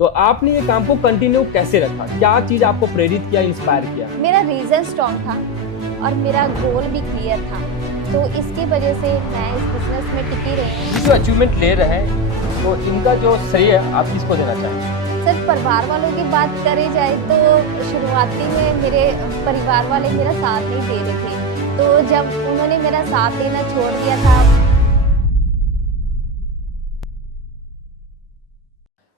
तो आपने ये काम को कंटिन्यू कैसे रखा? क्या चीज़ आपको प्रेरित किया, इंस्पायर किया? मेरा रीज़न स्ट्रॉन्ग था और मेरा गोल भी क्लियर था। तो इसकी वजह से मैं इस बिज़नेस में टिकी रही हूँ। जो अचीवमेंट ले रहे हैं, तो इनका जो श्रेय आप किसको देना चाहेंगे? सिर्फ परिवार वालों की बात करी जाए तो शुरुआती में मेरे परिवार वाले मेरा साथ नहीं दे रहे थे। तो जब उन्होंने मेरा साथ देना छोड़ दिया था।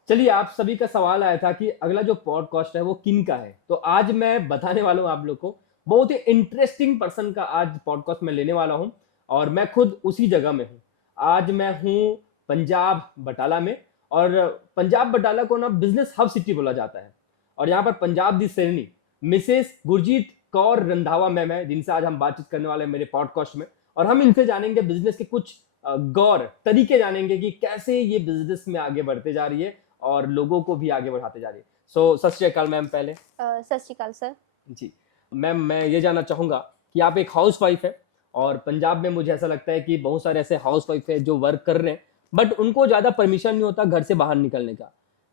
चलिए, आप सभी का सवाल आया था कि अगला जो पॉडकास्ट है वो किन का है। तो आज मैं बताने वाला हूँ आप लोग को, बहुत ही इंटरेस्टिंग पर्सन का आज पॉडकास्ट मैं लेने वाला हूँ और मैं खुद उसी जगह में हूँ। आज मैं हूँ पंजाब बटाला में, और पंजाब बटाला को ना बिजनेस हब सिटी बोला जाता है। और यहाँ पर पंजाब दी शेरनी मिसेस गुरजीत कौर रंधावा मैम है, जिनसे आज हम बातचीत करने वाले हैं मेरे पॉडकास्ट में। और हम इनसे जानेंगे बिजनेस के कुछ गौर तरीके, जानेंगे कि कैसे ये बिजनेस में आगे बढ़ते जा रही है और लोगों को भी आगे बढ़ाते जा रही है। सत श्री अकाल मैम। पहले सत श्री अकाल सर। जी मैम, मैं ये जानना चाहूंगा कि आप एक हाउस वाइफ है, और पंजाब में मुझे ऐसा लगता है कि बहुत सारे ऐसे हाउस वाइफ है जो वर्क कर रहे हैं, बट उनको ज्यादा परमिशन नहीं होता घर से बाहर निकलने का।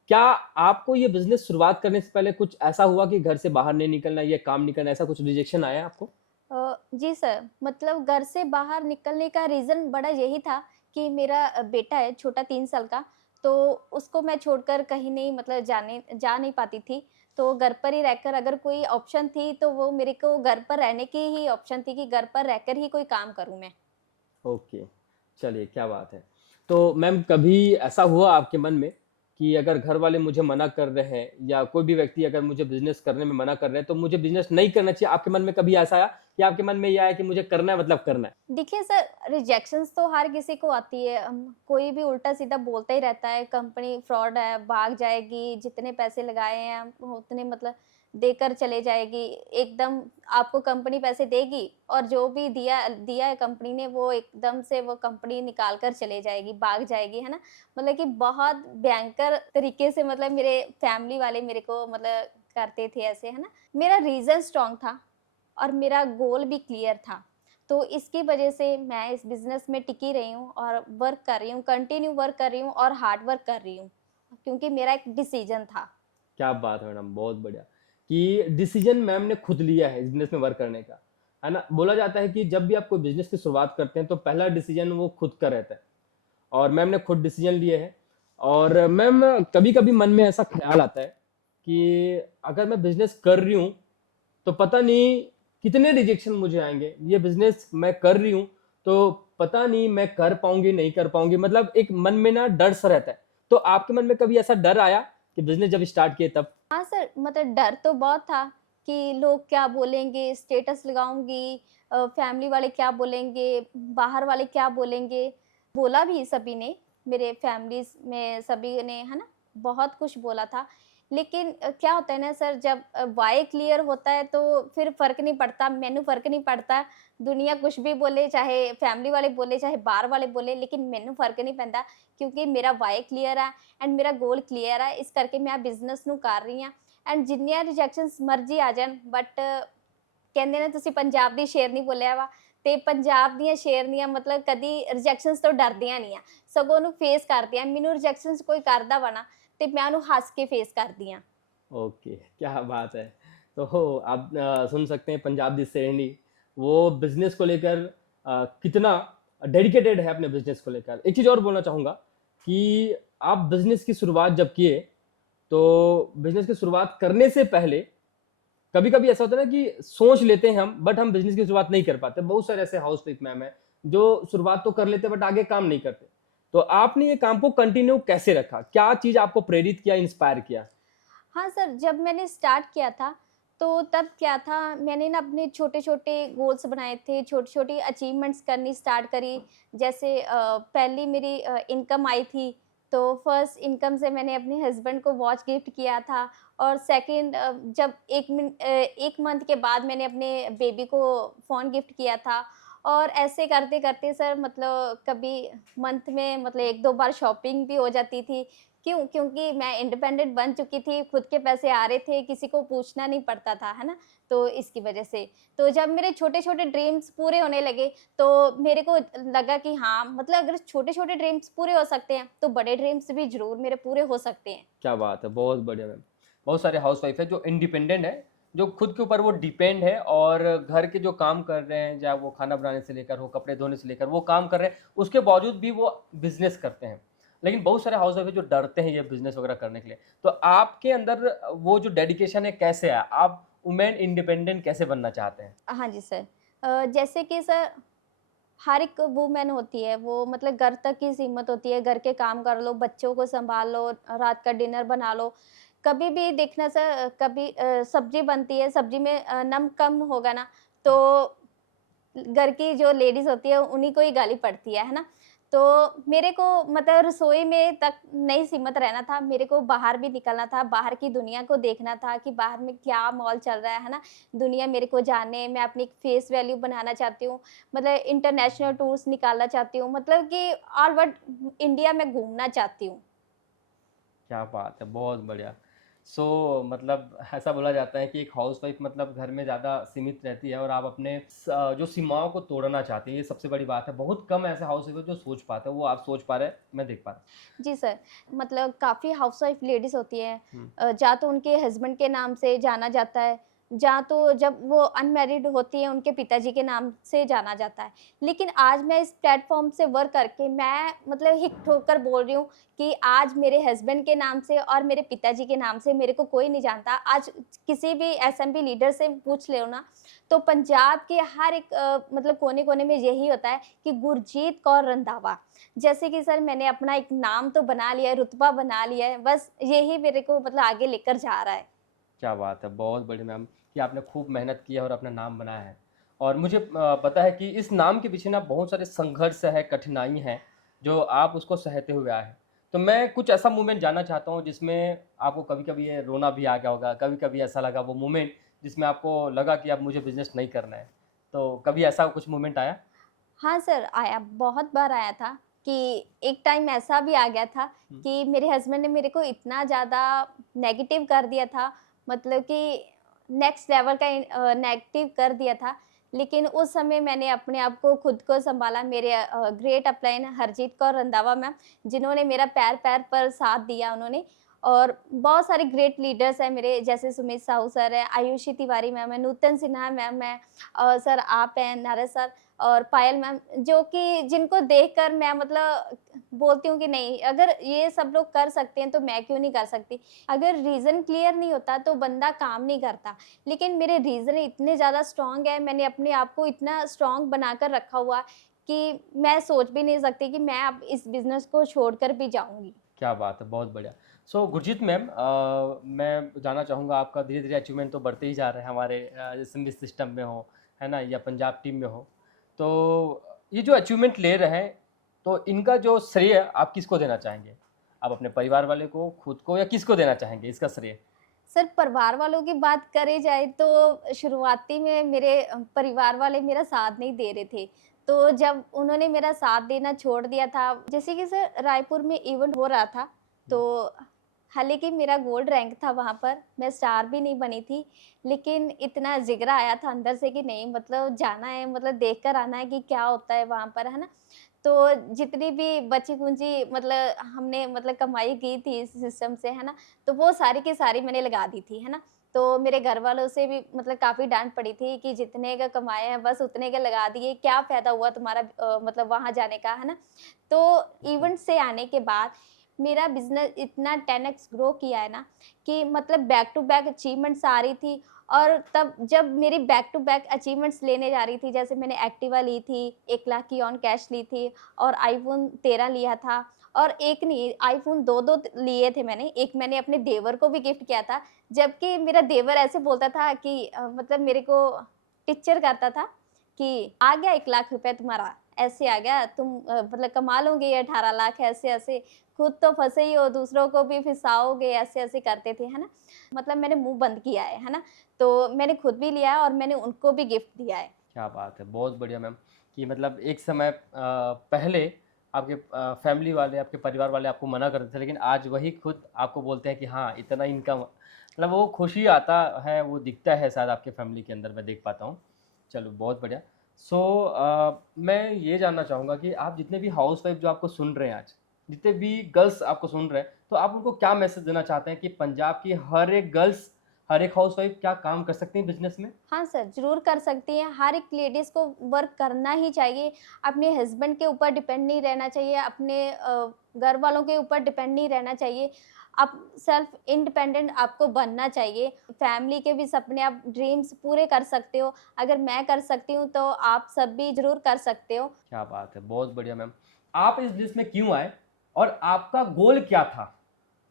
क्या आपको ये बिजनेस शुरुआत करने से पहले कुछ ऐसा हुआ कि घर से बाहर नहीं निकलना, ये काम नहीं करना, ऐसा कुछ रिजेक्शन आया आपको? जी सर, मतलब घर से बाहर निकलने का रीज़न बड़ा यही था कि मेरा बेटा है छोटा 3 साल का, तो उसको मैं छोड़कर कहीं नहीं मतलब जा नहीं पाती थी। तो घर पर ही रहकर अगर कोई ऑप्शन थी तो वो मेरे को घर पर रहने की ही ऑप्शन थी कि घर पर रहकर ही कोई काम करूँ मैं। ओके, चलिए क्या बात है। तो मैम, कभी ऐसा हुआ आपके मन में कि अगर घर वाले मुझे मना कर रहे हैं या कोई भी व्यक्ति अगर मुझे बिज़नेस करने में मना कर रहे हैं, तो मुझे बिज़नेस नहीं करना चाहिए? आपके मन में कभी ऐसा आया कि आपके मन में ये आया कि मुझे करना है मतलब करना है? देखिए सर, रिजेक्शंस तो हर किसी को आती है। कोई भी उल्टा-सीधा बोलता ही रहता है, कंपनी फ्रॉड है, भाग जाएगी, जितने पैसे लगाए हैं उतने मतलब देकर चले जाएगी। एकदम आपको कंपनी पैसे देगी और जो भी दिया दिया है कंपनी ने वो एकदम से वो कंपनी निकाल कर चले जाएगी, भाग जाएगी, है ना? मतलब कि बहुत भयंकर तरीके से मतलब मेरे फैमिली वाले मेरे को मतलब करते थे ऐसे, है ना? मेरा रीज़न स्ट्रॉन्ग था और मेरा गोल भी क्लियर था। तो इसकी वजह से मैं इस बिज़नेस में टिकी रही हूँ और वर्क कर रही हूँ, कंटिन्यू वर्क कर रही हूँ और हार्ड वर्क कर रही हूँ, क्योंकि मेरा एक डिसीजन था। क्या बात है मैडम, बहुत बढ़िया कि डिसीजन मैम ने खुद लिया है बिजनेस में वर्क करने का, है ना? बोला जाता है कि जब भी आप कोई बिजनेस की शुरुआत करते हैं तो पहला डिसीजन वो खुद का रहता है, और मैम ने खुद डिसीजन लिए है। और मैम, कभी कभी मन में ऐसा ख्याल आता है कि अगर मैं बिजनेस कर रही हूँ तो पता नहीं कितने रिजेक्शन मुझे आएंगे, ये बिजनेस मैं कर रही हूँ तो पता नहीं मैं कर पाऊंगी नहीं कर पाऊंगी, मतलब एक मन में ना डर सा रहता है। तो आपके मन में कभी ऐसा डर आया कि बिजनेस जब स्टार्ट किए तब? हाँ सर, मतलब डर तो बहुत था कि लोग क्या बोलेंगे, स्टेटस लगाऊँगी, फैमिली वाले क्या बोलेंगे, बाहर वाले क्या बोलेंगे। बोला भी सभी ने, मेरे फैमिलीज़ में सभी ने, है ना? बहुत कुछ बोला था। लेकिन क्या होता है ना सर, जब व्हाय क्लियर होता है तो फिर फ़र्क नहीं पड़ता, मैनू फ़र्क नहीं पड़ता, दुनिया कुछ भी बोले, चाहे फैमिली वाले बोले, चाहे बाहर वाले बोले, लेकिन मैनू फ़र्क नहीं पैंदा क्योंकि मेरा व्हाय क्लियर है एंड मेरा गोल क्लियर है। इस करके मैं बिज़नेस ਨੂੰ ਕਰ ਰਹੀ ਹਾਂ ਐਂਡ ਜਿੰਨੀਆਂ ਰਿਜੈਕਸ਼ਨਸ ਮਰਜ਼ੀ ਆ ਜਾਣ, ਬਟ ਕਹਿੰਦੇ ਨੇ ਤੁਸੀਂ ਪੰਜਾਬ ਦੀ ਸ਼ੇਰਨੀ ਬੋਲਿਆ ਵਾ, ਤੇ ਪੰਜਾਬ ਦੀਆਂ ਸ਼ੇਰਨੀਆਂ ਮਤਲਬ ਕਦੀ ਰਿਜੈਕਸ਼ਨਸ ਤੋਂ ਡਰਦੀਆਂ ਨਹੀਂ ਆ, ਸਗੋਂ ਉਹਨੂੰ ਫੇਸ ਕਰਦੀਆਂ। ਮੈਨੂੰ ਰਿਜੈਕਸ਼ਨਸ ਕੋਈ ਕਰਦਾ ਵਾ ਨਾ, ਤੇ मैं ਉਹਨੂੰ हँस के फेस करती हाँ। ओके, क्या बात है। तो आप सुन सकते हैं पंजाब दी शेरनी, वो बिजनेस को लेकर कितना डेडिकेटेड है अपने बिजनेस को लेकर। एक चीज और बोलना चाहूंगा कि आप बिजनेस की शुरुआत जब किए, तो बिजनेस की शुरुआत करने से पहले कभी कभी ऐसा होता है ना कि सोच लेते हैं हम, बट हम बिजनेस की शुरुआत नहीं कर पाते। बहुत सारे ऐसे हाउस वाइफ मैम है जो शुरुआत तो कर लेते बट आगे काम नहीं करते। तो आपने ये काम को कंटिन्यू कैसे रखा? क्या चीज आपको प्रेरित किया, इंस्पायर किया? हाँ सर, जब मैंने स्टार्ट किया था, तो तब क्या था, मैंने ना अपने छोटे-छोटे गोल्स बनाए थे, छोटी-छोटी अचीवमेंट्स करनी स्टार्ट करी। जैसे पहली मेरी इनकम आई थी, तो फर्स्ट इनकम से मैंने अपने हस्बैंड को वॉच गिफ्ट किया था और सेकंड जब 1 मंथ के बाद मैंने अपने बेबी को फ़ोन गिफ्ट किया था। और ऐसे करते-करते सर मतलब कभी मंथ में मतलब 1-2 बार शॉपिंग भी हो जाती थी क्यों? क्योंकि मैं इंडिपेंडेंट बन चुकी थी, खुद के पैसे आ रहे थे, किसी को पूछना नहीं पड़ता था, है ना? तो इसकी वजह से। तो जब मेरे छोटे-छोटे ड्रीम्स पूरे होने लगे, तो मेरे को लगा कि हाँ, मतलब अगर छोटे-छोटे ड्रीम्स पूरे हो सकते हैं, तो बड़े ड्रीम्स भी ज़रूर मेरे पूरे हो सकते हैं। क्या बात है! बहुत बढ़िया मैम। बहुत सारे हाउसवाइफ़ हैं जो इंडिपेंडेंट हैं, जो खुद के ऊपर वो डिपेंड है और घर के जो काम कर रहे हैं, चाहे वो खाना बनाने से लेकर हो, कपड़े धोने से लेकर वो काम कर रहे हैं, उसके बावजूद भी वो बिज़नेस करते हैं। लेकिन बहुत सारे हाउसवाइफ़ हैं जो डरते हैं ये बिज़नेस वगैरह करने के लिए। तो आपके अंदर वो जो डेडिकेशन है कैसे आया? आप वुमेन इंडिपेंडेंट कैसे बनना चाहते हैं? हाँ जी सर। जैसे कि सर हर एक वूमेन होती है, वो मतलब घर तक ही सीमित होती है, घर के काम कर लो, बच्चों को सँभाल लो, रात का डिनर बना लो। कभी भी देखना सर कभी सब्ज़ी बनती है, सब्ज़ी में नमक कम होगा ना, तो घर की जो लेडीज़ होती है, उन्हीं को ही गाली पड़ती है ना? तो मेरे को मतलब रसोई में तक नहीं सीमित रहना था, मेरे को बाहर भी निकलना था, बाहर की दुनिया को देखना था कि बाहर में क्या माहौल चल रहा है ना? दुनिया मेरे को जाने, मैं अपनी फेस वैल्यू बनाना चाहती हूँ, मतलब इंटरनेशनल टूर्स निकालना चाहती हूँ, मतलब कि ऑल ओवर इंडिया में घूमना चाहती हूँ। क्या बात है! बहुत बढ़िया। मतलब ऐसा बोला जाता है कि एक हाउसवाइफ़ मतलब घर में ज़्यादा सीमित रहती है और आप अपने जो सीमाओं को तोड़ना चाहती हैं, ये सबसे बड़ी बात है। बहुत कम ऐसे हाउसवाइफ़ हैं जो सोच पाते हैं, वो आप सोच पा रहे हैं, मैं देख पा रहा जी सर, मतलब काफ़ी हाउसवाइफ़ लेडीज़ होती हैं हूँ। या तो उनके हस्बैंड के नाम से जाना जाता है, या तो जब वो अनमैरिड होती हैं, उनके पिताजी के नाम से जाना जाता है। लेकिन आज मैं इस प्लेटफ़ॉर्म से वर्क करके मैं मतलब हिक ठोक कर बोल रही हूँ कि आज मेरे हस्बैंड के नाम से और मेरे पिताजी के नाम से मेरे को कोई नहीं जानता। आज किसी भी एसएमपी लीडर से पूछ लो ना, तो पंजाब के हर एक मतलब कोने-कोने में यही होता है कि गुरजीत कौर रंधावा। जैसे कि सर मैंने अपना एक नाम तो बना लिया है, रुतबा बना लिया है, बस यही मेरे को मतलब आगे लेकर जा रहा है। क्या बात है! बहुत बढ़िया मैम कि आपने खूब मेहनत की है और अपना नाम बनाया है। और मुझे पता है कि इस नाम के पीछे ना बहुत सारे संघर्ष है, कठिनाई हैं, जो आप उसको सहते हुए आए हैं। तो मैं कुछ ऐसा मोमेंट जानना चाहता हूँ जिसमें आपको कभी-कभी ये रोना भी आ गया होगा, कभी-कभी ऐसा लगा वो मोमेंट जिसमें आपको लगा कि अब मुझे बिज़नेस नहीं करना है। तो कभी ऐसा कुछ मोमेंट आया? हाँ सर, आया, बहुत बार आया था कि एक टाइम ऐसा भी आ गया था हुँ। कि मेरे हस्बैंड ने मेरे को इतना ज़्यादा नेगेटिव कर दिया था, मतलब कि नेक्स्ट लेवल का नेगेटिव कर दिया था। लेकिन उस समय मैंने अपने आप को खुद को सँभाला। मेरे great upline Harjeet Kaur Randhawa ma'am, जिन्होंने मेरा पैर-पैर पर साथ दिया उन्होंने, और बहुत सारे ग्रेट लीडर्स हैं मेरे, जैसे सुमित साहू सर हैं, आयुषी तिवारी मैम हैं, नूतन सिन्हा मैम हैं, और सर आप हैं, नारद सर और पायल मैम, जो कि जिनको देखकर मैं मतलब बोलती हूँ कि नहीं, अगर ये सब लोग कर सकते हैं तो मैं क्यों नहीं कर सकती। अगर रीज़न क्लियर नहीं होता तो बंदा काम नहीं करता। लेकिन मेरे रीज़न इतने ज़्यादा स्ट्रॉन्ग है, मैंने अपने आप को इतना स्ट्रॉन्ग बनाकर रखा हुआ कि मैं सोच भी नहीं सकती कि मैं अब इस बिज़नेस को छोड़कर भी जाऊँगी। क्या बात है! बहुत बढ़िया। गुरजीत मैम मैं जानना चाहूँगा आपका धीरे-धीरे अचीवमेंट तो बढ़ते ही जा रहे हैं हमारे एसएमबी सिस्टम में हो, है ना? या पंजाब टीम में हो। तो ये जो अचीवमेंट ले रहे हैं, तो इनका जो श्रेय आप किसको देना चाहेंगे? आप अपने परिवार वाले को, खुद को या किसको देना चाहेंगे इसका श्रेय? सर परिवार वालों की बात करी जाए तो शुरुआती में मेरे परिवार वाले मेरा साथ नहीं दे रहे थे। तो जब उन्होंने मेरा साथ देना छोड़ दिया था, जैसे कि सर रायपुर में इवेंट हो रहा था, हुँ, तो हालाँकि मेरा गोल्ड रैंक था वहाँ पर, मैं स्टार भी नहीं बनी थी, लेकिन इतना जिगरा आया था अंदर से कि नहीं मतलब जाना है, मतलब देख कर आना है कि क्या होता है वहाँ पर, है ना? तो जितनी भी बची-खुची मतलब हमने मतलब कमाई की थी इस सिस्टम से, है ना? तो वो सारी की सारी मैंने लगा दी थी, है ना? तो मेरे घरवालों से भी मतलब काफ़ी डाँट पड़ी थी कि जितने का कमाए हैं बस उतने के लगा दिए, क्या फ़ायदा हुआ तुम्हारा मतलब वहाँ जाने का, है ना? तो बिल्कुल। इवेंट से आने के बाद मेरा बिज़नेस इतना 10 एक्स ग्रो किया है ना कि मतलब बैक टू बैक अचीवमेंट्स आ रही थी, और तब जब मेरी बैक टू बैक अचीवमेंट्स लेने जा रही थी, जैसे मैंने एक्टिवा ली थी, 1 लाख की ऑन कैश ली थी और आईफ़ोन 13 लिया था, और एक नहीं आईफ़ोन 2-2 लिए थे मैंने, एक मैंने अपने देवर को भी गिफ्ट किया था। जबकि मेरा देवर ऐसे बोलता था कि मतलब मेरे को टीचर करता था कि आ गया 1 लाख रुपए तुम्हारा, ऐसे आ गया तुम मतलब कमा लोगे ये 18 लाख ऐसे-ऐसे, खुद तो फँसे ही हो, दूसरों को भी फँसाओगे, ऐसे-ऐसे करते थे, है ना? मतलब मैंने मुँह बंद किया है ना? तो मैंने खुद भी लिया है और मैंने उनको भी गिफ्ट दिया है। क्या बात है! बहुत बढ़िया मैम कि मतलब एक समय पहले आपके फैमिली वाले, आपके परिवार वाले आपको मना करते थे, लेकिन आज वही खुद आपको बोलते हैं कि हाँ, इतना इनकम, मतलब वो खुशी आता है, वो दिखता है शायद आपके फैमिली के अंदर, मैं देख पाता हूँ। चलो बहुत बढ़िया। सो मैं ये जानना चाहूँगा कि आप जितने भी हाउसवाइफ जो आपको सुन रहे हैं आज, जितने भी गर्ल्स आपको सुन रहे हैं, तो आप उनको क्या मैसेज देना चाहते हैं कि पंजाब की हर एक गर्ल्स, हर एक हाउसवाइफ क्या काम कर सकती हैं बिज़नेस में? हाँ सर, ज़रूर कर सकती हैं। हर एक लेडीज़ को वर्क करना ही चाहिए। अपने हस्बैंड के ऊपर डिपेंड नहीं रहना चाहिए, अपने घर वालों के ऊपर डिपेंड नहीं रहना चाहिए। आप सेल्फ इंडिपेंडेंट आपको बनना चाहिए। फैमिली के भी सपने, आप ड्रीम्स पूरे कर सकते हो। अगर मैं कर सकती हूँ, तो आप सब भी ज़रूर कर सकते हो। क्या बात है! बहुत बढ़िया मैम। आप इस बिज़नेस में क्यों आए और आपका गोल क्या था?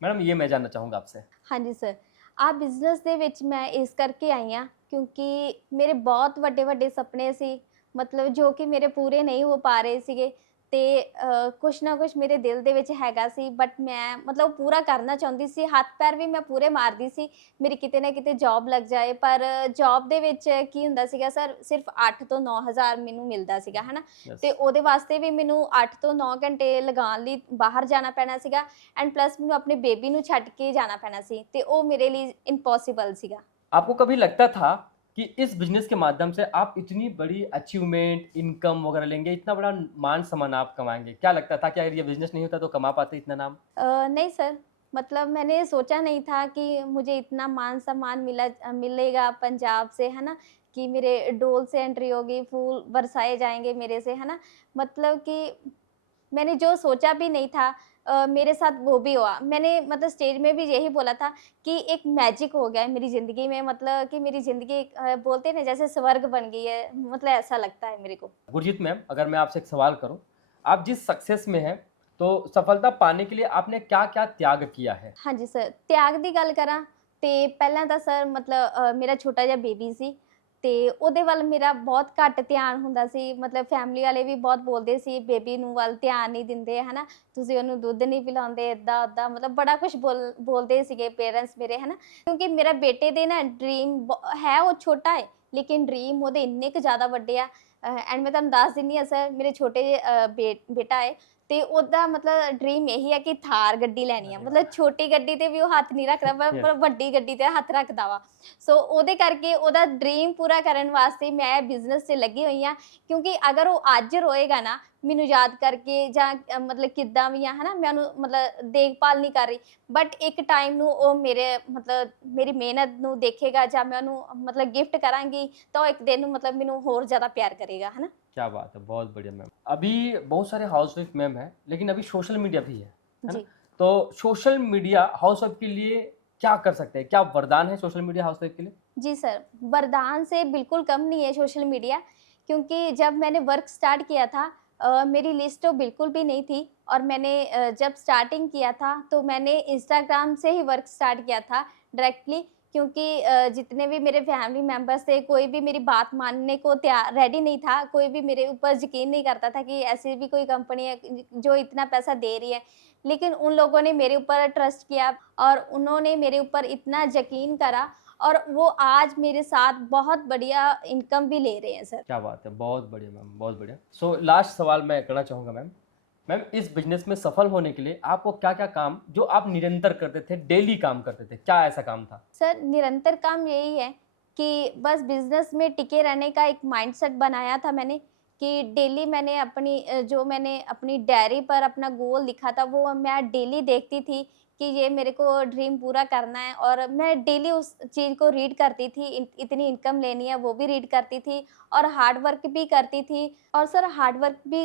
मैडम ये मैं जानना चाहूँगा आपसे। हाँ जी सर। ਆ ਬਿਜ਼ਨਸ ਦੇ ਵਿੱਚ ਮੈਂ ਇਸ ਕਰਕੇ ਆਈ ਹਾਂ ਕਿਉਂਕਿ ਮੇਰੇ ਬਹੁਤ ਵੱਡੇ-ਵੱਡੇ ਸੁਪਨੇ ਸੀ, ਮਤਲਬ ਜੋ ਕਿ ਮੇਰੇ ਪੂਰੇ ਨਹੀਂ ਹੋ ਪਾ ਰਹੇ ਸੀਗੇ ਤੇ ਕੁਛ ਨਾ ਕੁਛ ਮੇਰੇ ਦਿਲ ਦੇ ਵਿੱਚ ਹੈਗਾ ਸੀ ਬਟ ਮੈਂ ਮਤਲਬ ਪੂਰਾ ਕਰਨਾ ਚਾਹੁੰਦੀ ਸੀ, ਹੱਥ ਪੈਰ ਵੀ ਮੈਂ ਪੂਰੇ ਮਾਰਦੀ ਸੀ, ਮੇਰੀ ਕਿਤੇ ਨਾ ਕਿਤੇ ਜੌਬ ਲੱਗ ਜਾਏ। ਪਰ ਜੌਬ ਦੇ ਵਿੱਚ ਕੀ ਹੁੰਦਾ ਸੀਗਾ ਸਰ, ਸਿਰਫ 8 ਤੋਂ 9,000 ਮੈਨੂੰ ਮਿਲਦਾ ਸੀਗਾ, ਹੈ ਨਾ? यस। ਤੇ ਉਹਦੇ ਵਾਸਤੇ ਵੀ ਮੈਨੂੰ 8 ਤੋਂ 9 ਘੰਟੇ ਲਗਾਉਣ ਲਈ ਬਾਹਰ ਜਾਣਾ ਪੈਣਾ ਸੀਗਾ ਐਂਡ ਪਲੱਸ ਮੈਨੂੰ ਆਪਣੇ ਬੇਬੀ ਨੂੰ ਛੱਡ ਕੇ जाना ਪੈਣਾ ਸੀ ਤੇ ਉਹ ਮੇਰੇ ਲਈ ਇੰਪੋਸੀਬਲ ਸੀਗਾ। आपको कभी लगता था कि इस बिज़नेस के माध्यम से आप इतनी बड़ी अचीवमेंट, इनकम वगैरह लेंगे, इतना बड़ा मान-सम्मान आप कमाएँगे? क्या लगता था कि अगर ये बिज़नेस नहीं होता तो कमा पाते इतना नाम? नहीं सर, मतलब मैंने सोचा नहीं था कि मुझे इतना मान-सम्मान मिलेगा पंजाब से, है ना? कि मेरे डोल से एंट्री होगी, फूल बरसाए जाएँगे मेरे से, है ना? मतलब कि मैंने जो सोचा भी नहीं था मेरे साथ वो भी हुआ। मैंने मतलब स्टेज में भी यही बोला था कि एक मैजिक हो गया है मेरी ज़िंदगी में, मतलब कि मेरी ज़िंदगी बोलते हैं ना जैसे स्वर्ग बन गई है, मतलब ऐसा लगता है मेरे को। गुरजीत मैम, अगर मैं आपसे एक सवाल करूँ, आप जिस सक्सेस में हैं, तो सफलता पाने के लिए आपने क्या-क्या त्याग किया है? हाँ जी सर, ਤਿਆਗ ਦੀ ਗੱਲ ਕਰਾਂ ਤੇ ਪਹਿਲਾਂ ਤਾਂ ਸਰ ਮਤਲਬ ਮੇਰਾ ਛੋਟਾ ਜਿਹਾ ਬੇਬੀ ਸੀ ਤੇ ਉਹਦੇ ਵੱਲ ਮੇਰਾ ਬਹੁਤ ਘੱਟ ਧਿਆਨ ਹੁੰਦਾ ਸੀ, ਮਤਲਬ ਫੈਮਿਲੀ ਵਾਲੇ ਵੀ ਬਹੁਤ ਬੋਲਦੇ ਸੀ, ਬੇਬੀ ਨੂੰ ਵੱਲ ਧਿਆਨ ਨਹੀਂ ਦਿੰਦੇ, ਹੈ ਨਾ? ਤੁਸੀਂ ਉਹਨੂੰ ਦੁੱਧ ਨਹੀਂ ਪਿਲਾਉਂਦੇ, ਏਦਾਂ ਓਦਾਂ, ਮਤਲਬ ਬੜਾ ਕੁਛ ਬੋਲਦੇ ਸੀਗੇ ਪੇਰੈਂਟਸ ਮੇਰੇ, ਹੈ ਨਾ? ਕਿਉਂਕਿ ਮੇਰਾ ਬੇਟੇ ਦੇ ਨਾ ਡਰੀਮ ਹੈ, ਉਹ ਛੋਟਾ ਹੈ ਲੇਕਿਨ ਡਰੀਮ ਉਹਦੇ ਇੰਨੇ ਕੁ ਜ਼ਿਆਦਾ ਵੱਡੇ ਆ ਐਂਡ ਮੈਂ ਤੁਹਾਨੂੰ ਦੱਸ ਦਿੰਦੀ ਹਾਂ ਸਰ, ਮੇਰੇ ਛੋਟੇ ਜਿਹੇ ਬੇਟਾ ਹੈ ਤੇ ਉਹਦਾ ਮਤਲਬ ਡਰੀਮ ਇਹੀ ਹੈ ਕਿ ਥਾਰ ਗੱਡੀ ਲੈਣੀ ਆ, अरे ਮਤਲਬ वाह! ਛੋਟੀ ਗੱਡੀ ਤੇ ਵੀ ਉਹ ਹੱਥ ਨਹੀਂ ਰੱਖਦਾ ਪਰ यस। ਵੱਡੀ ਗੱਡੀ ਤੇ ਹੱਥ ਰੱਖਦਾ ਵਾ। ਸੋ ਉਹਦੇ ਕਰਕੇ ਉਹਦਾ ਡਰੀਮ ਪੂਰਾ ਕਰਨ ਵਾਸਤੇ ਮੈਂ ਬਿਜ਼ਨਸ 'ਚ ਲੱਗੀ ਹੋਈ ਹਾਂ ਕਿਉਂਕਿ ਅਗਰ ਉਹ ਅੱਜ ਰੋਏਗਾ ਨਾ ਮੈਨੂੰ ਯਾਦ ਕਰਕੇ ਜਾਂ ਮਤਲਬ ਕਿੱਦਾਂ ਵੀ ਆ, ਹੈ ਨਾ? ਮੈਂ ਉਹਨੂੰ ਮਤਲਬ ਦੇਖਭਾਲ ਨਹੀਂ ਕਰ ਰਹੀ ਬਟ ਇੱਕ ਟਾਈਮ ਨੂੰ ਉਹ ਮੇਰੇ ਮਤਲਬ ਮੇਰੀ ਮਿਹਨਤ ਨੂੰ ਦੇਖੇਗਾ ਜਾਂ ਮੈਂ ਉਹਨੂੰ ਮਤਲਬ ਗਿਫਟ ਕਰਾਂਗੀ ਤਾਂ ਉਹ ਇੱਕ ਦਿਨ ਨੂੰ ਮਤਲਬ ਮੈਨੂੰ ਹੋਰ ਜ਼ਿਆਦਾ ਪਿਆਰ करेगा, है ना? क्या बात है, बहुत बढ़िया मैम। अभी बहुत सारे हाउसवाइफ मैम हैं, लेकिन अभी सोशल मीडिया भी है ना? जी। तो सोशल मीडिया हाउसवाइफ के लिए क्या कर सकते हैं? क्या वरदान है सोशल मीडिया हाउसवाइफ के लिए? जी सर, वरदान से बिल्कुल कम नहीं है सोशल मीडिया क्योंकि जब मैंने वर्क स्टार्ट किया था मेरी लिस्ट तो बिल्कुल भी नहीं थी और मैंने जब स्टार्टिंग किया था तो मैंने इंस्टाग्राम से ही वर्क स्टार्ट किया था डायरेक्टली क्योंकि जितने भी मेरे फैमिली मेंबर्स थे कोई भी मेरी बात मानने को तैयार रेडी नहीं था, कोई भी मेरे ऊपर यकीन नहीं करता था कि ऐसी भी कोई कंपनी है जो इतना पैसा दे रही है। लेकिन उन लोगों ने मेरे ऊपर ट्रस्ट किया और उन्होंने मेरे ऊपर इतना यकीन करा और वो आज मेरे साथ बहुत बढ़िया इनकम भी ले रहे हैं सर। क्या बात है, बहुत बढ़िया मैम, बहुत बढ़िया। सो लास्ट सवाल मैं करना चाहूँगा मैम। मैम, इस बिज़नेस में सफल होने के लिए आपको क्या-क्या काम जो आप निरंतर करते थे, डेली काम करते थे, क्या ऐसा काम था? सर निरंतर काम यही है कि बस बिज़नेस में टिके रहने का एक माइंडसेट बनाया था मैंने कि डेली मैंने अपनी जो मैंने अपनी डायरी पर अपना गोल लिखा था वो मैं डेली देखती थी कि ये मेरे को ड्रीम पूरा करना है और मैं डेली उस चीज़ को रीड करती थी, इतनी इनकम लेनी है वो भी रीड करती थी और हार्ड वर्क भी करती थी और सर हार्ड वर्क भी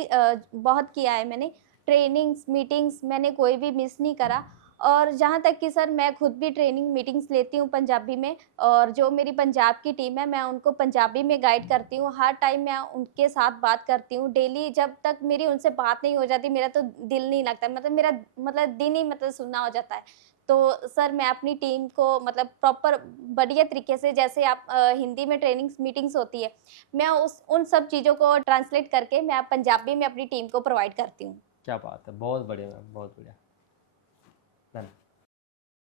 बहुत किया है मैंने। ट्रेनिंग्स, मीटिंग्स मैंने कोई भी मिस नहीं करा और जहाँ तक कि सर मैं खुद भी ट्रेनिंग मीटिंग्स लेती हूँ पंजाबी में और जो मेरी पंजाब की टीम है मैं उनको पंजाबी में गाइड करती हूँ। हर टाइम मैं उनके साथ बात करती हूँ डेली, जब तक मेरी उनसे बात नहीं हो जाती मेरा तो दिल नहीं लगता, मतलब मेरा मतलब दिन ही मतलब सुनना हो जाता है। तो सर मैं अपनी टीम को मतलब प्रॉपर बढ़िया तरीके से जैसे आप हिंदी में ट्रेनिंग्स मीटिंग्स होती है, मैं उस उन सब चीज़ों को ट्रांसलेट करके मैं पंजाबी में अपनी टीम को प्रोवाइड करती हूँ। क्या बात है, बहुत बढ़िया मैम, बहुत बढ़िया।